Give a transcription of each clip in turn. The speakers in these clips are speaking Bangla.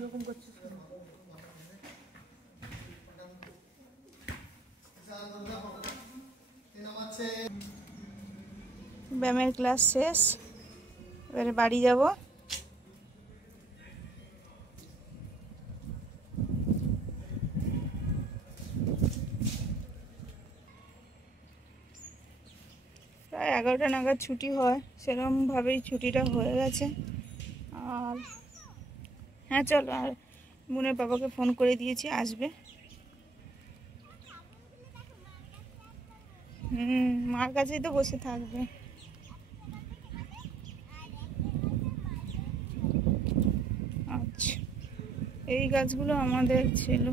এরকম করছিস ব্যায়ামের ক্লাস শেষ, এবারে বাড়ি যাব। প্রায় 11টা নাগাদ ছুটি হয়, সেরকমভাবেই ছুটিটা হয়ে গেছে। আর হ্যাঁ চলো, আর বোনের বাবাকে ফোন করে দিয়েছি, আসবে। মার কাছেই তো বসে থাকবে। আচ্ছা, এই গাছগুলো আমাদের ছিল।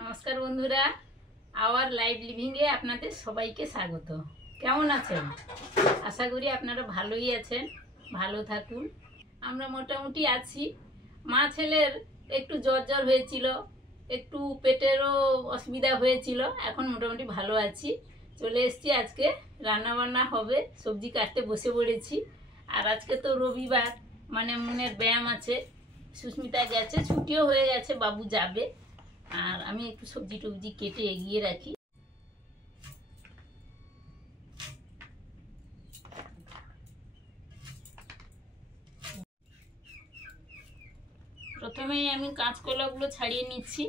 নমস্কার বন্ধুরা, আওয়ার লাইভ লিভিংয়ে আপনাদের সবাইকে স্বাগত। কেমন আছেন? আশা করি আপনারা ভালোই আছেন, ভালো থাকুন। আমরা মোটামুটি আছি। মা ছেলের একটু জ্বর হয়েছিল, একটু পেটেরও অসুবিধা হয়েছিল, এখন মোটামুটি ভালো আছি। চলে এসেছি, আজকে রান্নাবান্না হবে, সবজি কাটতে বসে পড়েছি। আর আজকে তো রবিবার, মানে মনের ব্যায়াম আছে। সুস্মিতা গেছে, ছুটিও হয়ে গেছে, বাবু যাবে। আর আমি একটু সবজি টবজি কেটে এগিয়ে রাখি। প্রথমে আমি কাঁচকলাগুলো ছাড়িয়ে নিচ্ছি।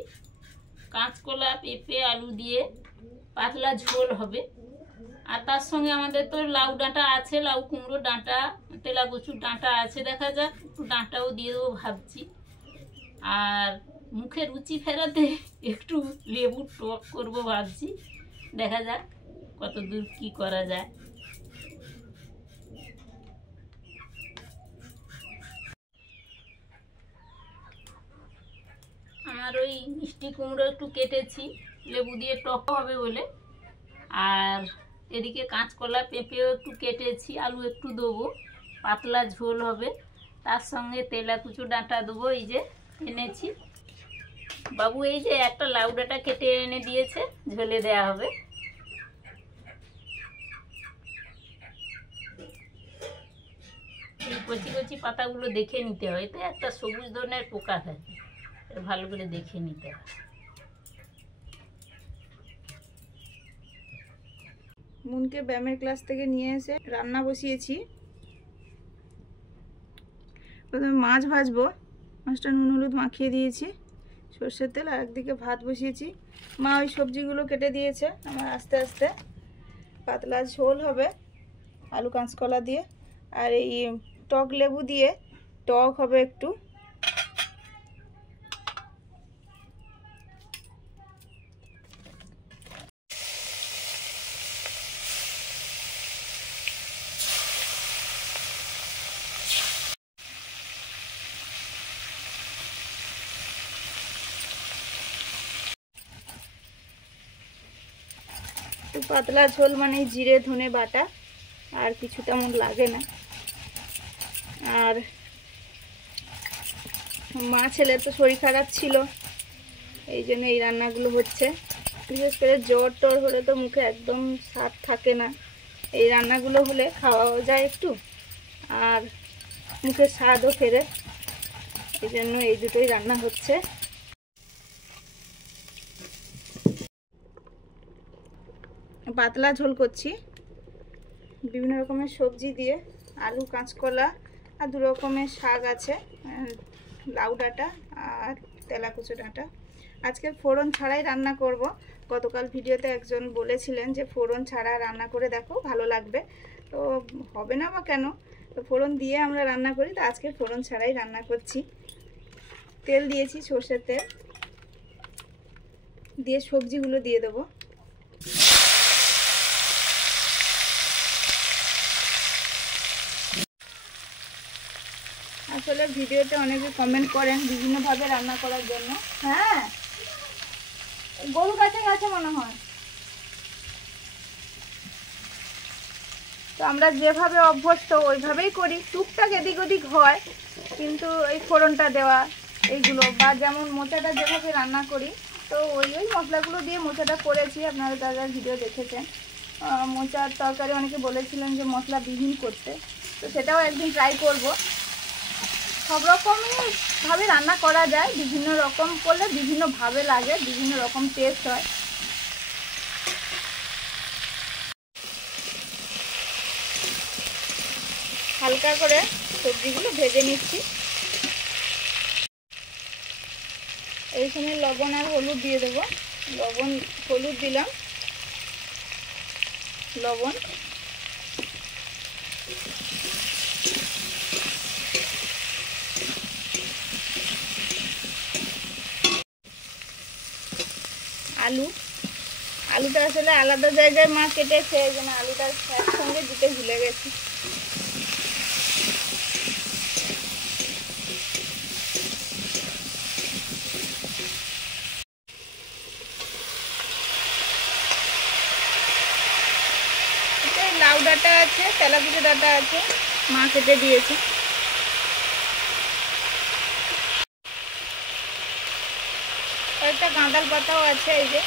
কাঁচকলা, পেঁপে, আলু দিয়ে পাতলা ঝোল হবে। আর তার সঙ্গে আমাদের তো লাউ ডাঁটা আছে, লাউ কুমড়ো ডাঁটা, তেলা কচুর ডাঁটা আছে, দেখা যাক একটু ডাঁটাও দিয়ে দেবো ভাবছি। আর মুখে রুচি ফেরাতে একটু লেবুর টক করবো ভাবছি, দেখা যাক কত দূর কি করা যায়। আমার ওই মিষ্টি কুমড়ো একটু কেটেছি, লেবু দিয়ে টক হবে বলে। আর এদিকে কাঁচকলা, পেঁপেও একটু কেটেছি, আলু একটু দেবো, পাতলা ঝোল হবে। তার সঙ্গে তেলা কুচু ডাঁটা দেবো, এই যে এনেছি। বাবু এই যে একটা লাউ ডাঁটা কেটে এনে দিয়েছে, ঝোলে দেয়া হবে। এই কচি কচি পাতাগুলো দেখে নিতে হয়, এতে একটা সবুজ ধরনের পোকা থাকে, ভালো করে দেখে নিতে হয়। বোনকে ব্যায়ামের ক্লাস থেকে নিয়ে এসে রান্না বসিয়েছি। প্রথমে মাছ ভাজবো, মাছটা নুন হলুদ মাখিয়ে দিয়েছি, সর্ষের তেল। আর একদিকে ভাত বসিয়েছি। মা ওই সবজিগুলো কেটে দিয়েছে, আমার আস্তে আস্তে পাতলা ঝোল হবে আলু কাঁচকলা দিয়ে। আর এই টক লেবু দিয়ে টক হবে একটু। পাতলা ঝোল মানে জিরে ধনে বাটা, আর কিছু তেমন লাগে না। আর মা ছেলের তো শরীর খারাপ ছিল, এই জন্য এই রান্নাগুলো হচ্ছে। বিশেষ করে জ্বর টর হলে তো মুখে একদম স্বাদ থাকে না, এই রান্নাগুলো হলে খাওয়াও যায় একটু, আর মুখে স্বাদও ফেরে। এই জন্য এই দুটোই রান্না হচ্ছে। পাতলা ঝোল করছি বিভিন্ন রকমের সবজি দিয়ে, আলু কাঁচকলা আর দু রকমের শাক আছে, লাউ ডাঁটা আর তেলাকুচো ডাঁটা। আজকে ফোড়ন ছাড়াই রান্না করব। গতকাল ভিডিওতে একজন বলেছিলেন যে ফোড়ন ছাড়া রান্না করে দেখো, ভালো লাগবে। তো হবে না বা কেন, তো ফোড়ন দিয়ে আমরা রান্না করি, তো আজকে ফোড়ন ছাড়াই রান্না করছি। তেল দিয়েছি, সর্ষের তেল দিয়ে সবজিগুলো দিয়ে দেবো। আসলে ভিডিওতে অনেকে কমেন্ট করেন বিভিন্নভাবে রান্না করার জন্য। হ্যাঁ, গরু কাছে গেছে মনে হয়। তো আমরা যেভাবে অভ্যস্ত ওইভাবেই করি, টুকটাক এদিক ওদিক হয়, কিন্তু এই ফোড়নটা দেওয়া এইগুলো, বা যেমন মোচাটা যেভাবে রান্না করি, তো ওই মশলাগুলো দিয়ে মোচাটা করেছি। আপনারা যারা ভিডিও দেখেছেন, মোচার তরকারি অনেকে বলেছিলেন যে মশলাবিহীন করতে, তো সেটাও একদিন ট্রাই করব। সব রকমভাবে রান্না করা যায়, বিভিন্ন রকম করলে বিভিন্নভাবে লাগে, বিভিন্ন রকম টেস্ট হয়। হালকা করে সবজিগুলো ভেজে নিচ্ছি। এই সময় লবণ আর হলুদ দিয়ে দেবো। লবণ হলুদ দিলাম, লবণ, আলুটা আসলে আলাদা জায়গায় মা কেটেছে, এই জন্য আলুটা একসঙ্গে দিতে ভুলে গেছি। লাউ ডাঁটা আছে, তেলাকুচি ডাঁটা আছে, মা কেটে দিয়েছে। কয়েকটা গাঁদাল পাতাও আছে, এই যে।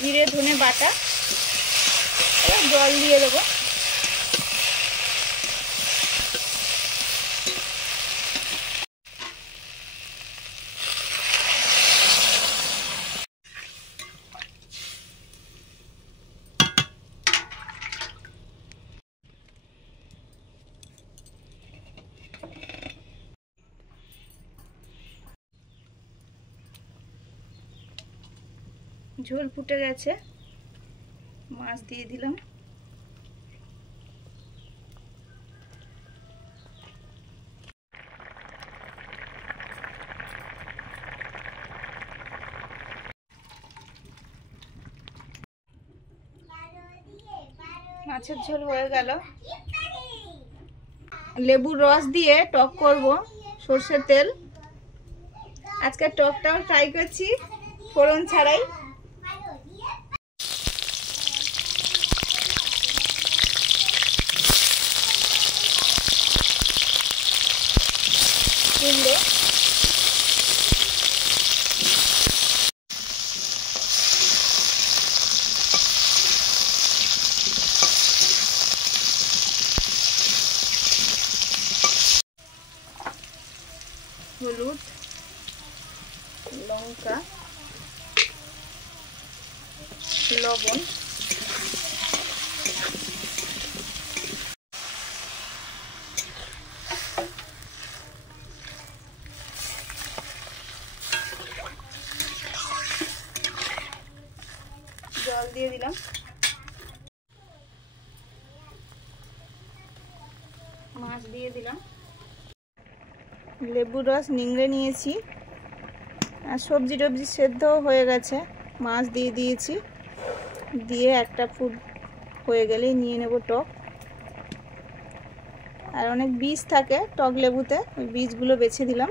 জিরে ধনে বাটা, এবার জল দিয়ে দেবো। ঝোল ফুটে গেছে, মাছ দিয়ে দিলাম। মাছের ঝোল হয়ে গেল। লেবুর রস দিয়ে টক করব, সর্ষের তেল। আজকে টকটাও ট্রাই করছি ফোড়ন ছাড়াই। হলুদ, লঙ্কা, লবণ, জল দিয়ে দিলাম। মাছ দিয়ে দিলাম। লেবুর রস নিংড়ে নিয়েছি, আর সবজি টবজি সেদ্ধ হয়ে গেছে। মাছ দিয়ে দিয়েছি, দিয়ে একটা ফুট হয়ে গেলেই নিয়ে নেব টক। আর অনেক বীজ থাকে টক লেবুতে, ওই বীজগুলো বেছে দিলাম।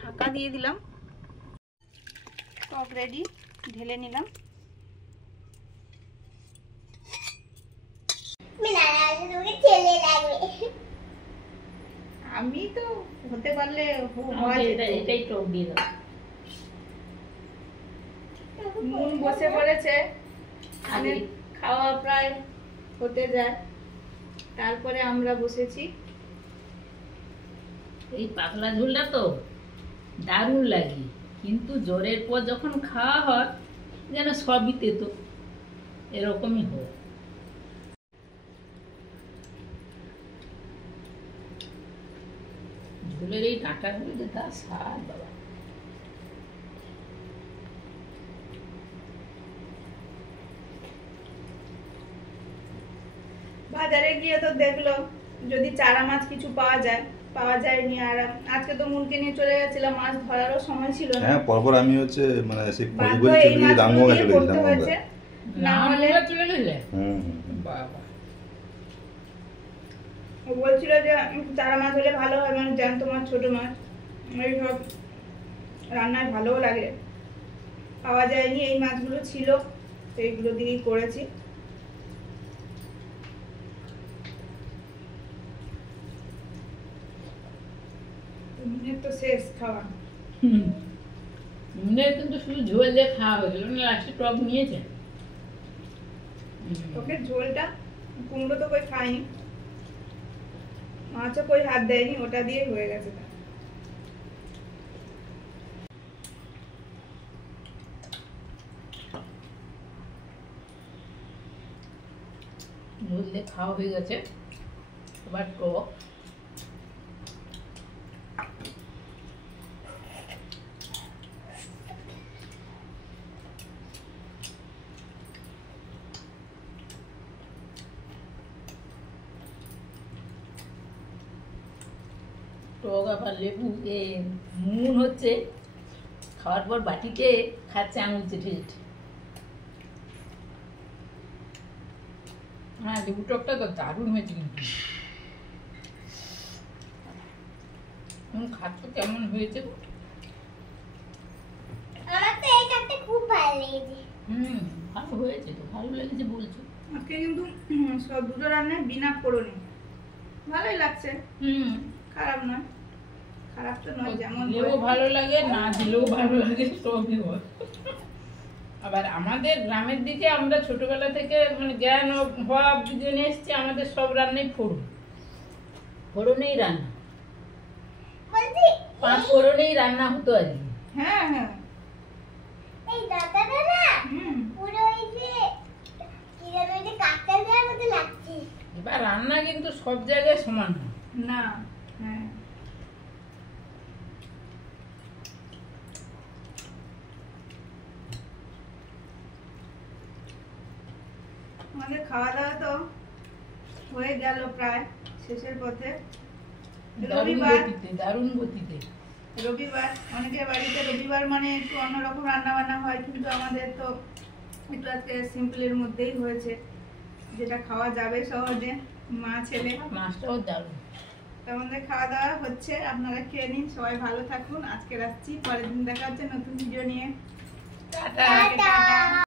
ঢাকা দিয়ে দিলাম। টক রেডি, ঢেলে নিলাম। আমি তো হতে পারলে এটাই টক দিয়ে দাও। মন বসে পড়েছে, আগে খাওয়া প্রায় হতে যায়, তারপরে আমরা বসেছি। এই পাতলা ঝোলটা তো দারুণ লাগে, কিন্তু জ্বরের পর যখন খাওয়া হয় যেন সবই তেতো, এরকমই হয়। ঝোলের এই ডাঁটা হলে যে তার স্বাদ বাবা। বাজারে গিয়ে তো দেখলো যদি চারা মাছ কিছু পাওয়া যায়নি। আর আজকে তো মুনকে নিয়ে চলে গেছিলাম, মাছ ধরারও সময় ছিল না। হ্যাঁ, পরপর আমি হচ্ছে মানে সেই বাধ্য খোঁজ এই বলছি মাছগুলো রামগঙ্গা দিয়ে চলে করতে গেছিলাম হয়েছে। না হলে চলে গেলে হুম। বাবা ও বলছিল যে চারা মাছ হলে ভালো হয়, মানে জ্যান্ত মাছ, ছোট মাছ এইসব রান্নায় ভালোও লাগে। পাওয়া যায়নি, এই মাছগুলো ছিল, তো এইগুলো দিয়েই করেছি। তো শেষ খাওয়া। কিন্তু শুধু ঝোল দিয়ে খাওয়া হয়েছিল না, লাস্টে টক নিয়েছে। ওকে ঝোলটা কুমড়ো তো কই খাইনি, মাছও কই হাত দেয়নি, ওটা দিয়ে হয়ে গেছে। ঝোল দিয়ে খাওয়া হয়ে গেছে, এবার টক। টক আবার লেবু নুন হচ্ছে খাওয়ার পর বাটিতে খাচ্ছে আঙুল চেটে চেটে। হ্যাঁ, লেবু টকটা তো দারুণ হয়েছে কিন্তু। খাচ্ছ কেমন হয়েছে? আমার তো এই কাটতে খুব ভালো লেগেছে। ভালো হয়েছে তো, ভালো লেগেছে বলছো। আজকে কিন্তু সব দুটো রান্নায় বিনা ফোড়নে ভালোই লাগছে, খারাপ নয়। খারাপ তো নয়, যেমন দিলেও ভালো লাগে, না দিলেও ভালো লাগে, সবই হয়। আবার আমাদের গ্রামের দিকে আমরা ছোটবেলা থেকে মানে জ্ঞান হওয়া জেনে এসছি, আমাদের সব রান্নাই ফোড়নেই রান্না, বলছি 5 ফোড়নেই রান্না হতো আর কি। হ্যাঁ হ্যাঁ, এই দাদাটা না হুম, পুরো এই যে কি যেন এই যে কাঁচা দেওয়ার মতো লাগছে। এবার রান্না কিন্তু সব জায়গায় সমান না। না, হ্যাঁ। আমাদের খাওয়া দাওয়া তো হয়ে গেল প্রায় শেষের পথে। দারুণ গতিতে। রবিবার অনেকের বাড়িতে রবিবার মানে একটু অন্যরকম রান্না বান্না হয়, কিন্তু আমাদের তো একটু আজকে সিম্পলের মধ্যেই হয়েছে, যেটা খাওয়া যাবে সহজে, মা ছেলে। মাছটাও দারুণ। তো আমাদের খাওয়া দাওয়া হচ্ছে, আপনারা খেয়ে নিন, সবাই ভালো থাকুন। আজকে রাখছি, পরের দিন দেখা হচ্ছে নতুন ভিডিও নিয়ে। টাটা। টাটা।